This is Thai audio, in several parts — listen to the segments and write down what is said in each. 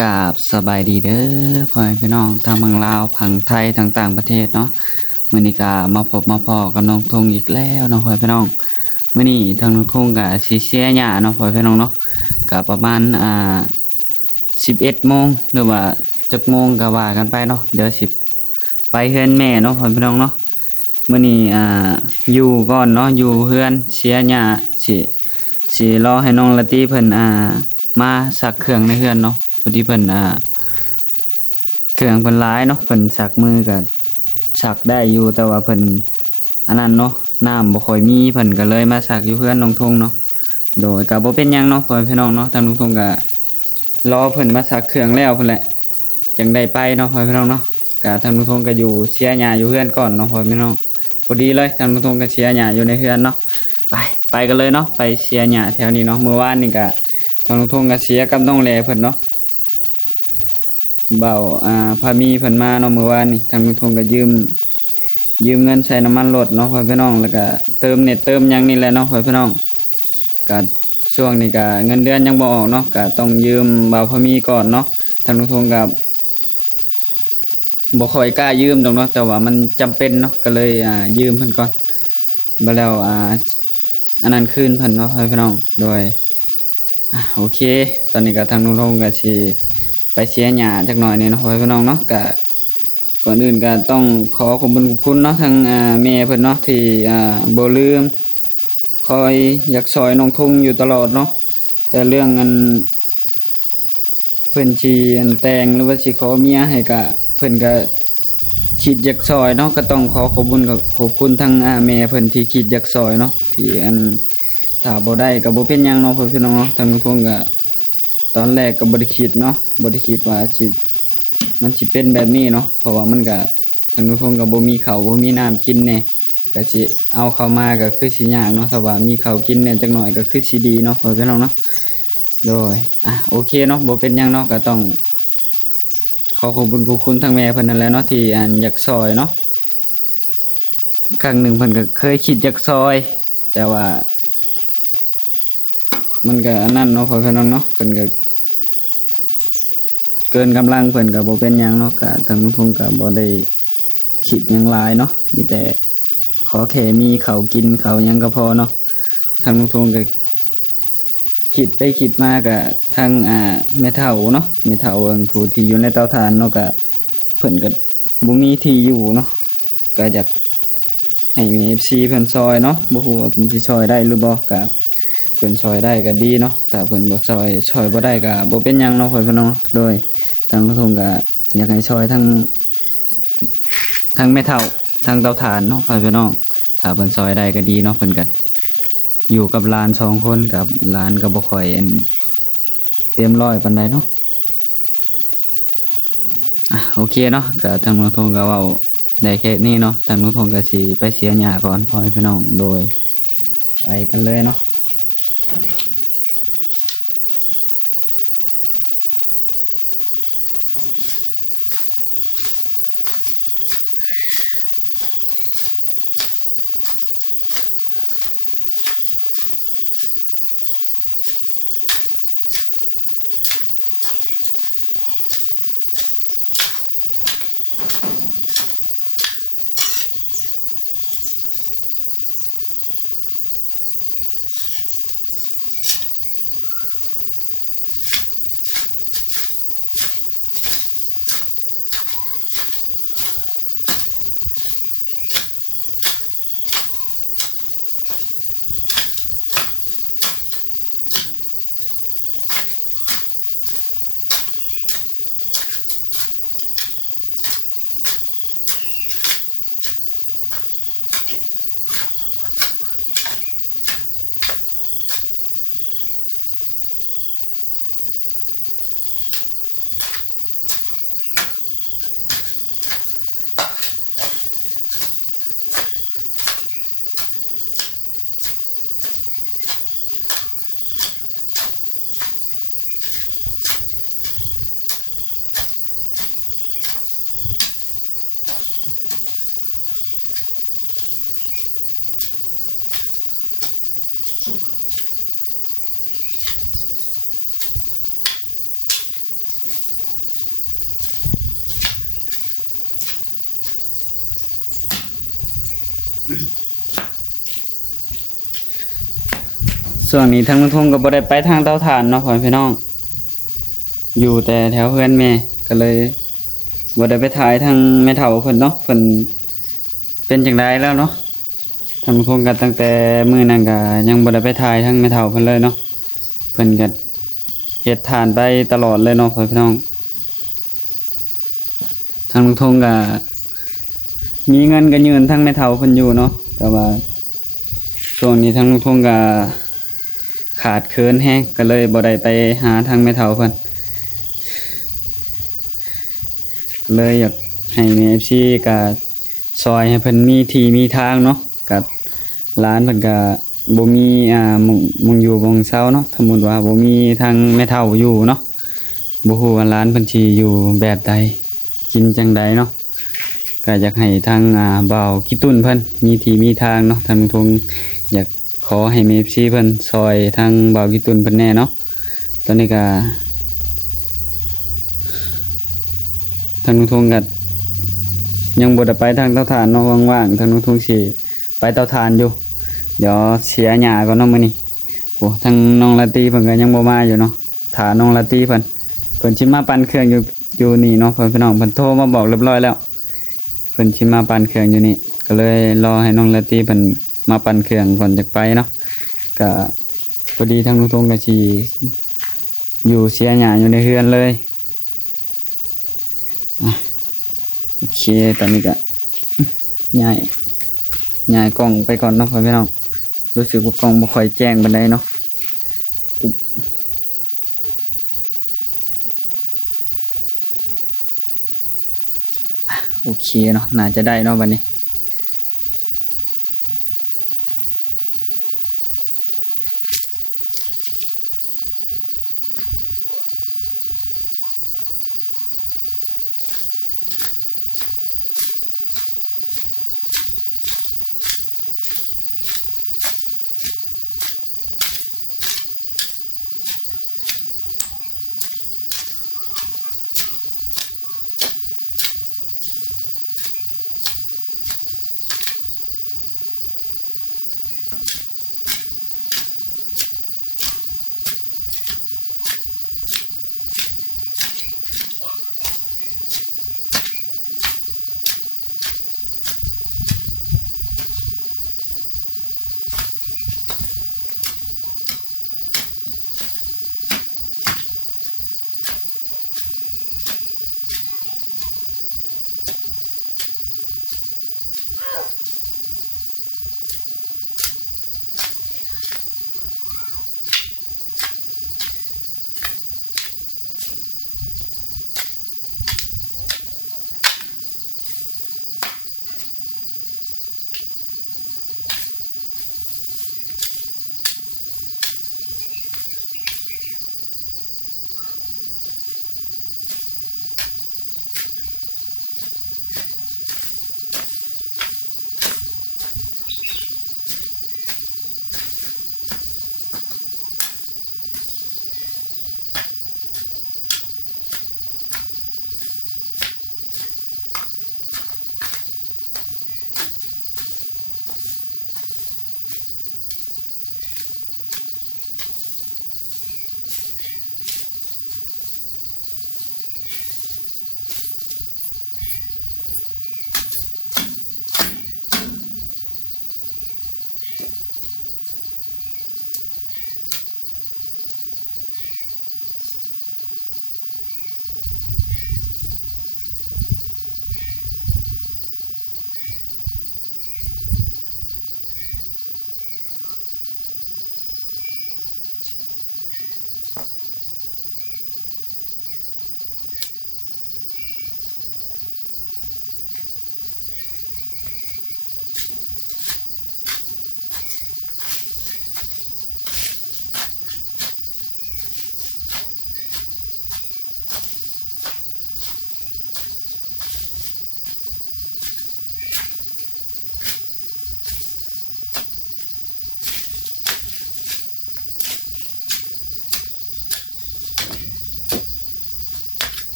กราบสบายดีเด้อพ่อแม่พี่น้องทางฝั่งลาวฝั่งไทยทางต่างประเทศเนาะมื้อนี้ก็มาพบมาพ้อกับน้องทงอีกแล้วเนาะพ่อแม่พี่น้องมื้อนี้ทางน้องทงก็สิเสียหญ้าเนาะพ่อแม่พี่น้องเนาะก็ประมาณ11 โมงหรือว่าจักโมงก็ว่ากันไปเนาะเดี๋ยวสิไปเฮือนแม่เนาะพ่อแม่พี่น้องเนาะมื้อนี้อยู่ก่อนเนาะอยู่เฮือนเสียหญ้าสิรอให้น้องละตีเพิ่นมาซักเครื่องในเฮือนเนาะพอดีเพิ่นเครื่องเพิ่นหลายเนาะเพิ่นซักมือก็ซักได้อยู่แต่ว่าเพิ่นอันนั้นเนาะน้ำบ่ค่อยมีเพิ่นก็เลยมาซักอยู่เฮือนน้องทงเนาะโดยก็บ่เป็นหยังเนาะพ่อพี่น้องเนาะทางน้องทงก็รอเพิ่นมาซักเครื่องแล้วเพิ่นแหละจังได้ไปเนาะพ่อพี่น้องเนาะก็ทางน้องทงก็อยู่เสียหญ้าอยู่เฮือนก่อนเนาะพ่อพี่น้องพอดีเลยทางน้องทงก็เสียหญ้าอยู่ในเฮือนเนาะไปกันเลยเนาะไปเสียหญ้าแถวนี้เนาะเมื่อวานนี่ก็ทางน้องทงก็เสียกับน้องแลเพิ่นเนาะเบาพามีเพิ่นมาเนาะเมื่อวานนี่ทางน้องทงก็ยืมเงินใช้น้ำมันรถเนาะพ่อพี่น้องแล้วก็เติมเน็ตเติมหยังนี่แหละเนาะพ่อพี่น้องก็ช่วงนี้ก็เงินเดือนยังบ่ออกเนาะก็ต้องยืมเบาพามีก่อนเนาะทางน้องทงก็บ่ค่อยกล้ายืมดอกเนาะแต่ว่ามันจำเป็นเนาะก็เลยยืมเพิ่นก่อนบ่แล้วอันนั้นคืนเพิ่นเนาะพี่น้องโดยโอเคตอนนี้ก็ทางน้องทงก็สิไปเสียหญ้าจักหน่อยนี่เนาะพี่น้องเนาะก็ก่อนอื่นก็ต้องขอขอบคุณเนาะทางแม่เพิ่นเนาะที่บ่ลืมคอยอยากซอยน้องทงอยู่ตลอดเนาะแต่เรื่องเพิ่นสิแต่งหรือว่าสิขอเมียให้ก็เพิ่นก็คิดอยากซอยเนาะก็ต้องขอขอบคุณทางแม่เพิ่นที่คิดอยากซอยเนาะที่ถ้าบ่ได้ก็บ่เป็นหยังเนาะพี่น้องเนาะทางน้องทงก็ตอนแรกก็บ่ได้คิดเนาะบ่ได้คิดว่ามันสิเป็นแบบนี้เนาะเพราะว่ามันก็ทางน้องทงก็บ่มีข้าวบ่มีน้ำกินแน่ก็สิเอาเข้ามาก็คือสิยากเนาะถ้าว่ามีข้าวกินแน่จักหน่อยก็คือสิดีเนาะพี่น้องเนาะโดยโอเคเนาะบ่เป็นหยังเนาะก็ต้องขอขอบคุณทางแม่เพิ่นนั่นแหละเนาะที่อยากซอยเนาะครั้งหนึ่งเพิ่นก็เคยคิดอยากซอยแต่ว่ามันก็อันนั้นเนาะพี่น้องเนาะเพิ่นก็เกินกำลังเพิ่นก็บ่เป็นหยังเนาะก็ทางทุ่งก็บ่ได้คิดหยังหลายเนาะมีแต่ขอแค่มีข้าวกินข้าวหยังก็พอเนาะทางทุ่งก็คิดไปคิดมาก็ทางแม่เฒ่าเนาะแม่เฒ่าผู้ที่อยู่ในเตาถ่านเนาะก็เพิ่นก็บ่มีที่อยู่เนาะก็อยากให้มี FC เพิ่นซอยเนาะบ่ฮู้ว่าเพิ่นสิซอยได้หรือบ่ก็เพิ่นซอยได้ก็ดีเนาะแต่เพิ่นบ่ซอยบ่ได้ก็บ่เป็นหยังเนาะพี่น้องโดยทางทุ่งก็อยากให้ซอยทางแม่เฒ่าทางเตาถ่านเนาะพี่น้องถ้าเพิ่นซอยได้ก็ดีเนาะเพิ่นก็อยู่กับหลาน2 คนกับหลานก็บ่ค่อยเตรียมร้อยปานใดเนาะโอเคเนาะก็ทางน้องทงก็เว้าได้แค่นี้เนาะทางน้องทงก็สิไปเสียหญ้าก่อนพ่อพี่น้องโดยไปกันเลยเนาะ ส่วนนี้ทางลุงทงก็บ่ได้ไปทางเตาถ่านเนาะพ่อพี่น้องอยู่แต่แถวเพื่อนแม่ก็เลยบ่ได้ไปถ่ายทางแม่เฒ่าเพิ่นเนาะเพิ่นเป็นจังไดแล้วเนาะทางลุงทงก็ตั้งแต่มื้อนั้นก็ยังบ่ได้ไปถ่ายทางแม่เฒ่าเพิ่นเลยเนาะเพิ่นก็เฮ็ดทานไปตลอดเลยเนาะพ่อพี่น้องทางลุงทงก็มีเงินก็ยืนทางแม่เฒ่าเพิ่นอยู่เนาะแต่ว่าช่วงนี้ทางลุงทงก็ขาดเคินแฮงก็เลยบ่ได้ไปหาทางแม่เฒ่าเพิ่นก็เลยอยากให้แม่ FC ก็ซอยให้เพิ่นมีที่มีทางเนาะกับร้านเพิ่นก็บ่มีมุงอยู่บ่งเซาเนาะสมมุติว่าบ่มีทางแม่เฒ่าอยู่เนาะบ่ฮู้ว่าร้านเพิ่นสิอยู่แบบใดกินจังใดเนาะก็อยากให้ทางบ่าวขี้ตุ้นเพิ่นมีที่มีทางเนาะทางทงอยากขอให้แม่ FC เพิ่นซอยทางบ่าวขี้ตุ้นเพิ่นแน่เนาะตอนนี้ก็ทางทงก็ยังบ่ได้ไปทางเตาถ่านเนาะว่างๆทางทงสิไปเตาถ่านอยู่เดี๋ยวเสียหญ้าก่อนเนาะมื้อนี้โหทางน้องลาตรีเพิ่นก็ยังบ่มาอยู่เนาะถ้าน้องลาตรีเพิ่นสิมาปั่นเครื่องอยู่นี่เนาะเพิ่นพี่น้องเพิ่นโทรมาบอกเรียบร้อยแล้วเพิ่นสิมาปั่นเครื่องอยู่นี่ก็เลยรอให้น้องลาตรีเพิ่นมาปั่นเครื่องก่อนจะไปเนาะก็พอดีทางลุงทงก็สิอยู่เสียหญ้าอยู่ในเรือนเลยโอเคตอนนี้ก็ย้ายกล้องไปก่อนเนาะพี่น้องรู้สึกว่ากล้องบ่ค่อยแจ้งปานใดเนาะโอเคเนาะน่าจะได้เนาะวันนี้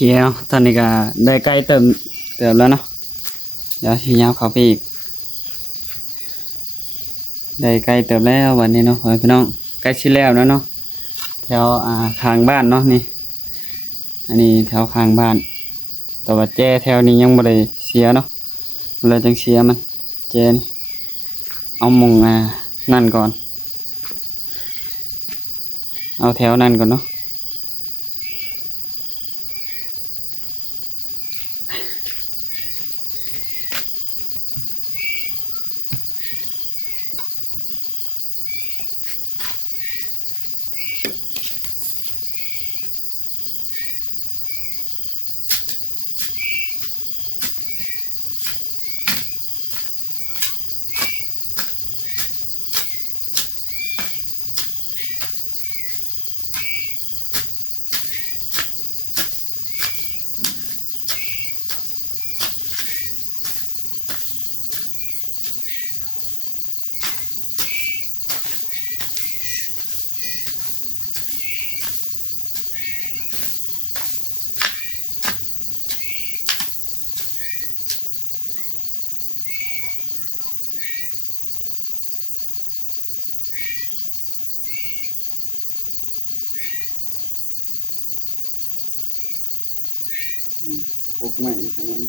เคเนาะตอนนี้ก็ได้ใกล้เติมแล้วเนาะเดี๋ยวสิยาวเข้าไปอีกได้ใกล้เติมแล้ววันนี้เนาะพี่น้องใกล้ชิแล้วเนาะแถวข้างบ้านเนาะนี่อันนี้แถวข้างบ้านแต่ว่าแจ้แถวนี้ยังบ่ได้เสียเนาะเลยจังเสียมันแจ้นี่เอามงนั่นก่อนเอาแถวนั่นก่อนเนาะกุกใหม่สังวัน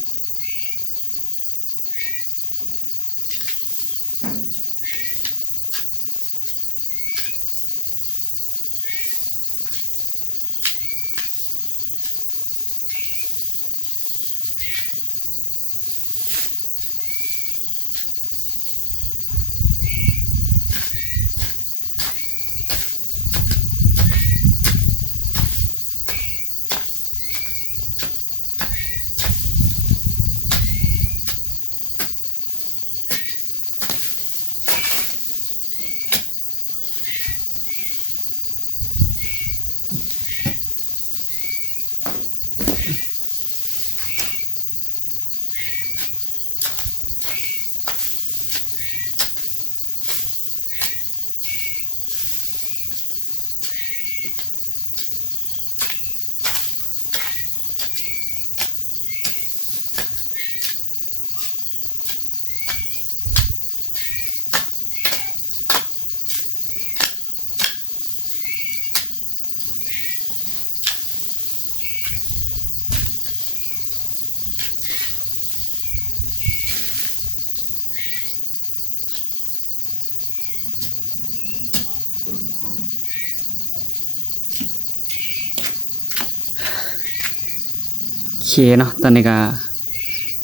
โอเคเนาะตอนนี้ก็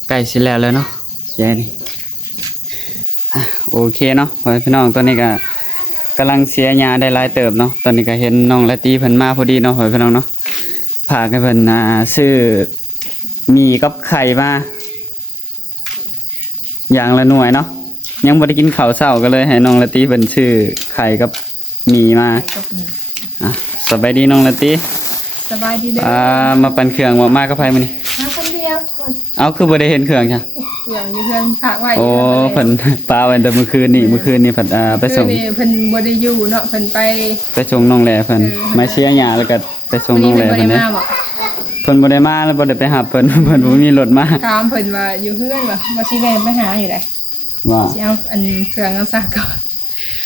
ใกล้สิแล้วเนาะแจ้นี่โอเคเนาะพี่น้องตอนนี้ก็กำลังเสียหญ้าได้หลายเติบเนาะตอนนี้ก็เห็นน้องละตีเพิ่นมาพอดีเนาะพี่น้องเนาะพากันเพิ่นซื้อมีกับไข่มาอย่างละหน่วยเนาะยังบ่ได้กินข้าวเช้าก็เลยให้น้องละตีเพิ่นซื้อไข่กับมีมาสบายดีน้องละตีสบายดีเด้อมาปั่นเครื่องมากับไผมื้อนี้มาคนเดียว เอาคือบ่ได้เห็นเครื่องจ้ะเครื่องอยู่เพิ่นฝากไว้โอ้เพิ่นปาไว้แต่เมื่อคืนนี่เพิ่นไปส่งเพิ่นบ่ได้อยู่เนาะเพิ่นไปส่งน้องแหล่เพิ่นมาเชียร์หญ้าแล้วก็ไปส่งน้องแหล่เพิ่นเด้เพิ่นบ่ได้มาแล้วบ่ได้ไปหาเพิ่นบ่มีรถมาถามเพิ่นว่าอยู่เฮือนบ่สิแล่นไปหาอยู่ได้ว่าสิเอาอันเครื่องเอาซะก่อน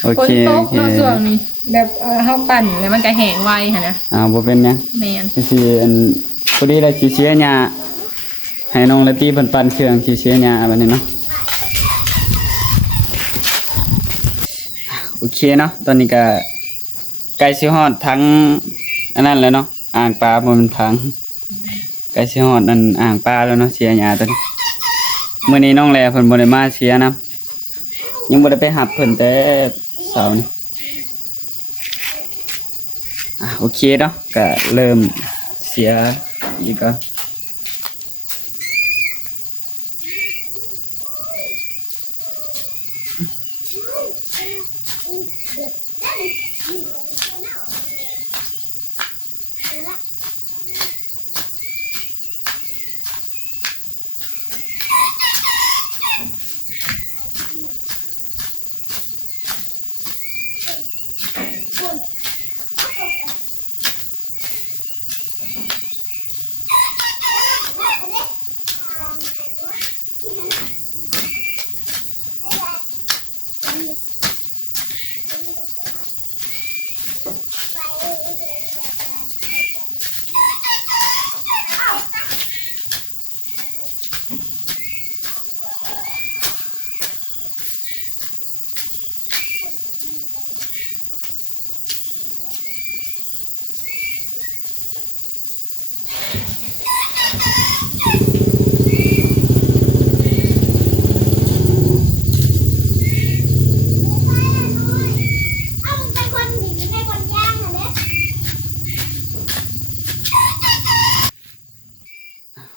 โอเคโอเคช่วงนี้แบบเฮาปั่นแล้วมันก็แห้งไวหั่นนะบ่เป็นหยังแม่นสิอันพอดีได้สิเชียร์หญ้าให้น้องละตีเพิ่นปั่นเครื่องสิเชียร์หญ้าบัดนี้เนาะโอเคเนาะตอนนี้ก็ใกล้สิฮอดทั้งอันนั้นแล้วเนาะอ่างปลาบ่มันทั้งใกล้สิฮอดอันอ่างปลาแล้วเนาะเชียร์หญ้าตอนนี้มื้อนี้น้องแลเพิ่นบ่ได้มาเชียร์นะยังบ่ได้ไปหับเพิ่นแต่เสาร์นี้โอเคเนาะก็เริ่มเสียอีกก็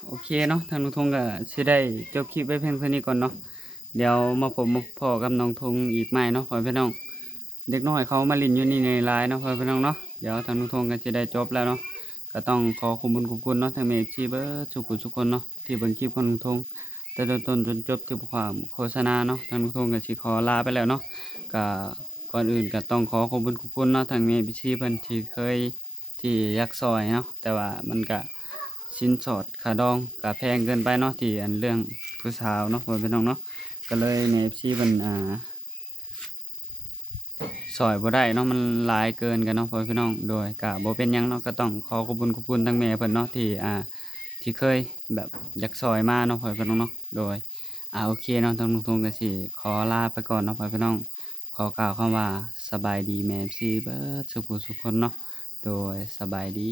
โอเคเนาะทางน้องทงก็สิได้จบคลิปไว้เพียงเท่านี้ก่อนเนาะเดี๋ยวมาพบมาพอกับน้องทงอีกใหม่เนาะพ่อพี่น้องเด็กน้อยเขามาลินอยู่นี่ในไลน์เนาะพ่อพี่น้องเนาะเดี๋ยวทางน้องทงก็จะได้จบแล้วเนาะก็ต้องขอขอบคุณขอบคุณเนาะทางเมกชีเบอร์ทุกคนเนาะที่เบิ่งคลิปของน้องทงแต่ต้นจนจบที่ความโฆษณาเนาะทางน้องทงก็สิขอลาไปแล้วเนาะก็ก่อนอื่นก็ต้องขอขอบคุณขอบคุณเนาะทางเมกชีเพิ่นที่เคยที่อยักซอยเนาะแต่ว่ามันก็ สินสอดขาดองกะแพงเกินไปเนาะที่อันเรื่องผู้สาวเนาะพ่อพี่น้องเนาะก็เลยใน FC มันสอยบ่ได้เนาะมันหลายเกินกันเนาะพ่อพี่น้องโดยกะบ่เป็นหยังเนาะก็ต้องขอขอบคุณทั้งแม่เพิ่นเนาะที่ที่เคยแบบอยากซอยมาเนาะพ่อพี่น้องเนาะโดยโอเคเนาะทางลุงทงก็สิขอลาไปก่อนเนาะพ่อพี่น้องขอกล่าวคำว่าสบายดีแม่ FC เบิดสุขสุขคนเนาะโดยสบายดี